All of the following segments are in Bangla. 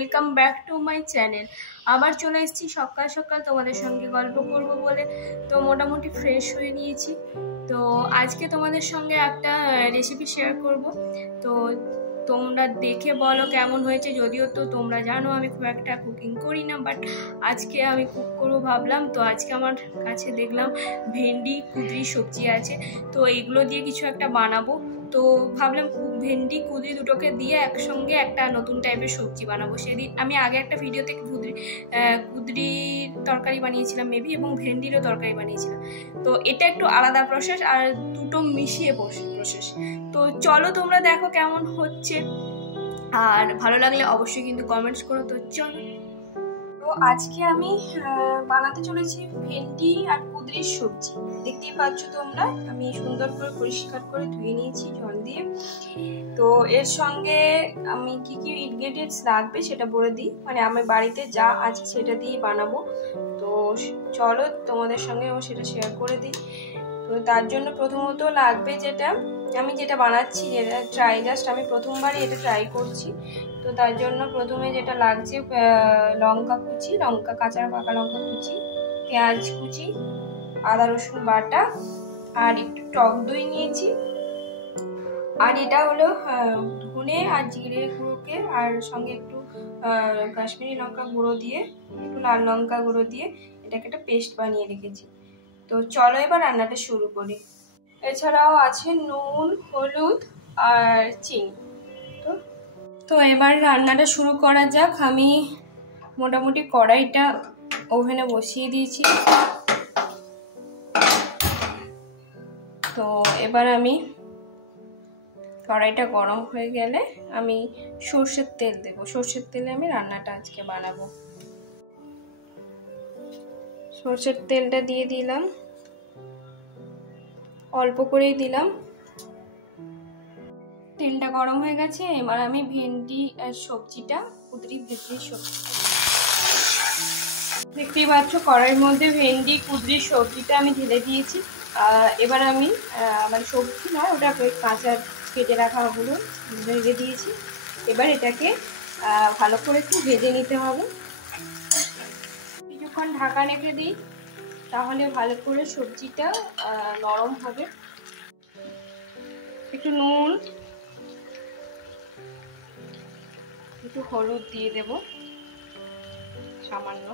Welcome back to my channel. আবার চলে এসেছি সকাল সকাল তোমাদের সঙ্গে গল্প করব বলে। তো মোটামুটি ফ্রেশ হয়ে নিয়েছি। তো আজকে তোমাদের সঙ্গে একটা রেসিপি শেয়ার করব। তো তোমরা দেখে বলো কেমন হয়েছে। যদিও তো তোমরা জানো আমি খুব একটা কুকিং করি না, বাট আজকে আমি কুক করবো ভাবলাম। তো আজকে আমার কাছে দেখলাম ভেন্ডি কুঁদরি সবজি আছে, তো এইগুলো দিয়ে কিছু একটা বানাবো। তো ভাবলাম ভেন্ডি কুঁদরি দুটোকে দিয়ে একসঙ্গে একটা নতুন টাইপের সবজি বানাবো। সেদিন আমি আগে একটা ভিডিওতে কুঁদরির তরকারি বানিয়েছিলাম মেবি, এবং ভেন্ডিরও তরকারি বানিয়েছিলাম। তো এটা একটু আলাদা প্রসেস, আর দুটো মিশিয়ে প্রসেস। তো চলো তোমরা দেখো কেমন হচ্ছে, আর ভালো লাগলে অবশ্যই কিন্তু কমেন্টস করো। তো চলো, তো আজকে আমি বানাতে চলেছি ভেন্ডি আর কুঁদরির সবজি। দেখতেই পাচ্ছ তোমরা, আমি সুন্দর করে পরিষ্কার করে ধুয়ে নিয়েছি জল দিয়ে। তো এর সঙ্গে আমি কি কি ইনগ্রেডিয়েন্টস লাগবে সেটা বলে দিই, মানে আমার বাড়িতে যা আছে সেটা দিয়েই বানাবো। তো চলো তোমাদের সঙ্গে আমি সেটা শেয়ার করে দিই। তো তার জন্য প্রথমত লাগবে আমি যেটা বানাচ্ছি, যেটা আমি প্রথমবারই এটা ট্রাই করছি। তো তার জন্য প্রথমে যেটা লাগছে লঙ্কা কুচি, কাঁচা পাকা লঙ্কা কুচি, পেঁয়াজ কুচি, আদা রসুন বাটা, আর একটু টক দই নিয়েছি। আর এটা হলো ধনে আর জিরে গুঁড়োকে, আর সঙ্গে একটু কাশ্মীরি লঙ্কা গুঁড়ো দিয়ে, একটু লাল লঙ্কা গুঁড়ো দিয়ে এটাকে একটা পেস্ট বানিয়ে রেখেছি। তো চলো এবার রান্নাটা শুরু করি। এছাড়াও আছে নুন, হলুদ আর চিনি। তো এবার রান্নাটা শুরু করা যাক। আমি মোটামুটি কড়াইটা ওভেনে বসিয়ে দিয়েছি। তো এবার আমি কড়াইটা গরম হয়ে গেলে আমি সর্ষের তেল দেবো। সর্ষের তেলে আমি রান্নাটা আজকে বানাবো। সর্ষের তেলটা দিয়ে দিলাম, অল্প করেই দিলাম। তেলটা গরম হয়ে গেছে, এবার আমি ভেন্ডি আর সবজিটা, কুঁদরির সবজি, দেখতেই পাচ্ছ কড়াইয়ের মধ্যে ভেন্ডি কুঁদরির সবজিটা আমি ঢেলে দিয়েছি। এবার আমি মানে সবজি নয়, ওটা কাঁচা কেটে রাখা ওগুলো রেখে দিয়েছি। এবার এটাকে ভালো করে একটু ভেজে নিতে হবে। কিছুক্ষণ ঢাকা রেখে দিই, তাহলে ভালো করে সবজিটা নরম হবে। একটু নুন, একটু হলুদ দিয়ে দেব সামান্য।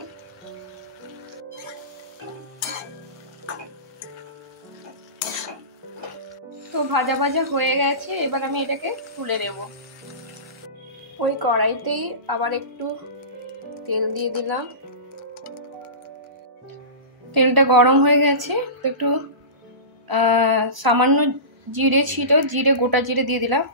তো ভাজা ভাজা হয়ে গেছে, এবার আমি এটাকে তুলে নেব। ওই কড়াইতেই আবার একটু তেল দিয়ে দিলাম। তেলটা গরম হয়ে গেছে, তো একটু সামান্য জিরে ছিল, গোটা জিরে দিয়ে দিলাম।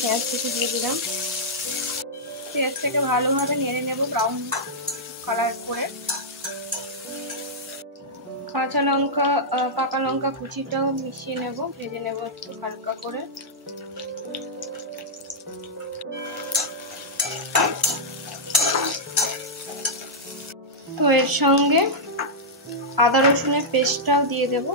পেঁয়াজ কুচি দিয়ে দিলাম। পেঁয়াজটাকে ভালোভাবে নেড়ে নেব ব্রাউন কালার করে। কাঁচা লঙ্কা, পাকা লঙ্কা কুচিটাও মিশিয়ে নেব, ভেজে নেব একটু হালকা করে। তো এর সঙ্গে আদা রসুনের পেস্টটাও দিয়ে দেব।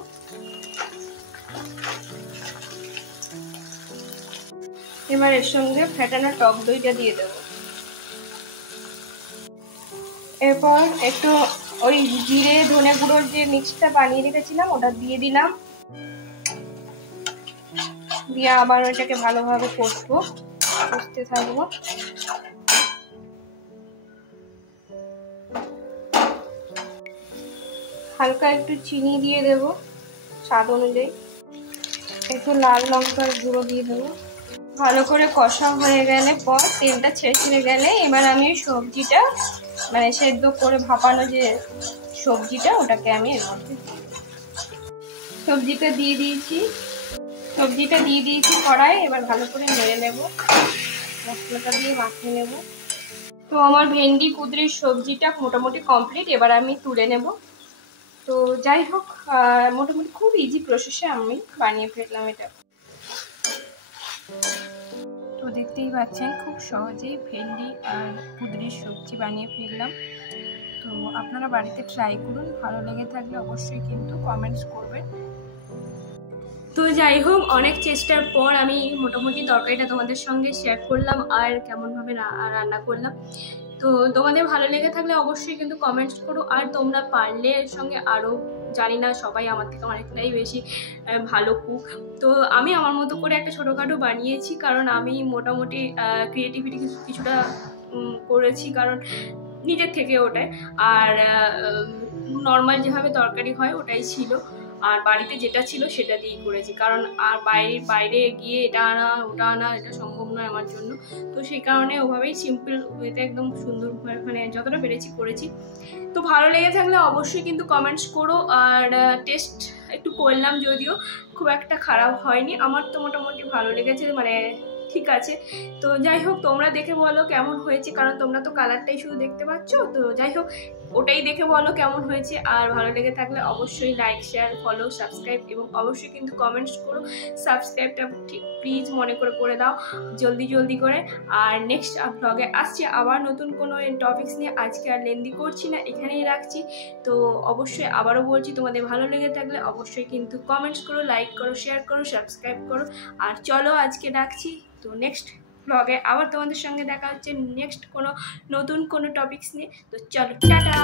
এবার এর সঙ্গে ফেটানো টক দইটা দিয়ে দেব। এরপর একটু ওই জিরে ধনে গুঁড়োর যে মিক্সটা বানিয়ে রেখেছিলাম ওটা দিয়ে দিলাম। দিয়ে আবার ওইটাকে ভালোভাবে কষতে থাকবো। হালকা একটু চিনি দিয়ে দেব স্বাদ অনুযায়ী, একটু লাল লঙ্কার গুঁড়ো দিয়ে দেবো। ভালো করে কষা হয়ে গেলে পর, তেলটা ছেড়ে গেলে, এবার আমি সবজিটা, মানে সেদ্ধ করে ভাপানো যে সবজিটা, ওটাকে আমি এর মধ্যে সবজিটা দিয়ে দিয়েছি কড়াই। এবার ভালো করে নেড়ে নেব, মশলাটা দিয়ে মাখিয়ে নেব। তো আমার ভেন্ডি কুঁদরির সবজিটা মোটামুটি কমপ্লিট, এবার আমি তুলে নেব। তো যাই হোক, মোটামুটি খুব ইজি প্রসেসে আমি বানিয়ে ফেললাম এটা। তো দেখতেই পাচ্ছেন খুব সহজেই ভেন্ডি আর কুঁদরির সবজি বানিয়ে ফেললাম। তো আপনারা বাড়িতে ট্রাই করুন, ভালো লেগে থাকলে অবশ্যই কিন্তু কমেন্টস করবেন। তো যাই হোক, অনেক চেষ্টার পর আমি মোটামুটি তরকারিটা তোমাদের সঙ্গে শেয়ার করলাম আর কেমনভাবে রান্না করলাম। তো তোমাদের ভালো লেগে থাকলে অবশ্যই কিন্তু কমেন্টস করো। আর তোমরা পারলে এর সঙ্গে আরও, জানি না সবাই আমার থেকে অনেকটাই বেশি ভালো কুক, তো আমি আমার মতো করে একটা ছোটোখাটো বানিয়েছি, কারণ আমি মোটামুটি ক্রিয়েটিভিটি কিছুটা করেছি, কারণ নিজের থেকে ওটাই। আর নর্মাল যেভাবে তরকারি হয় ওটাই ছিল, আর বাড়িতে যেটা ছিল সেটা দিয়েই করেছি, কারণ আর বাইরে গিয়ে এটা আনা ওটা আনা এটা সম্ভব নয় আমার জন্য। তো সেই কারণে ওভাবেই সিম্পল ওয়েতে একদম সুন্দর মানে যতটা পেরেছি করেছি। তো ভালো লেগে থাকলে অবশ্যই কিন্তু কমেন্টস করো। আর টেস্ট একটু করলাম, যদিও খুব একটা খারাপ হয়নি, আমার তো মোটামুটি ভালো লেগেছে, মানে ঠিক আছে। তো যাই হোক, তোমরা দেখে বলো কেমন হয়েছে, কারণ তোমরা তো কালারটাই শুধু দেখতে পাচ্ছ। তো যাই হোক, ওটাই দেখে বলো কেমন হয়েছে। আর ভালো লেগে থাকলে অবশ্যই লাইক, শেয়ার, ফলো, সাবস্ক্রাইব, এবং অবশ্যই কিন্তু কমেন্টস করো। সাবস্ক্রাইবটা প্লিজ মনে করে দাও জলদি করে। আর নেক্সট ব্লগে আসছি আবার নতুন কোনো টপিকস নিয়ে। আজকে আর লেন্দি করছি না, এখানেই রাখছি। তো অবশ্যই আবারও বলছি, তোমাদের ভালো লেগে থাকলে অবশ্যই কিন্তু কমেন্টস করো, লাইক করো, শেয়ার করো, সাবস্ক্রাইব করো। আর চলো আজকে রাখছি। তো নেক্সট ব্লগে আবার তোমাদের সঙ্গে দেখা হচ্ছে নেক্সট কোনো নতুন কোনো টপিকস নিয়ে। তো চলো, টাটা।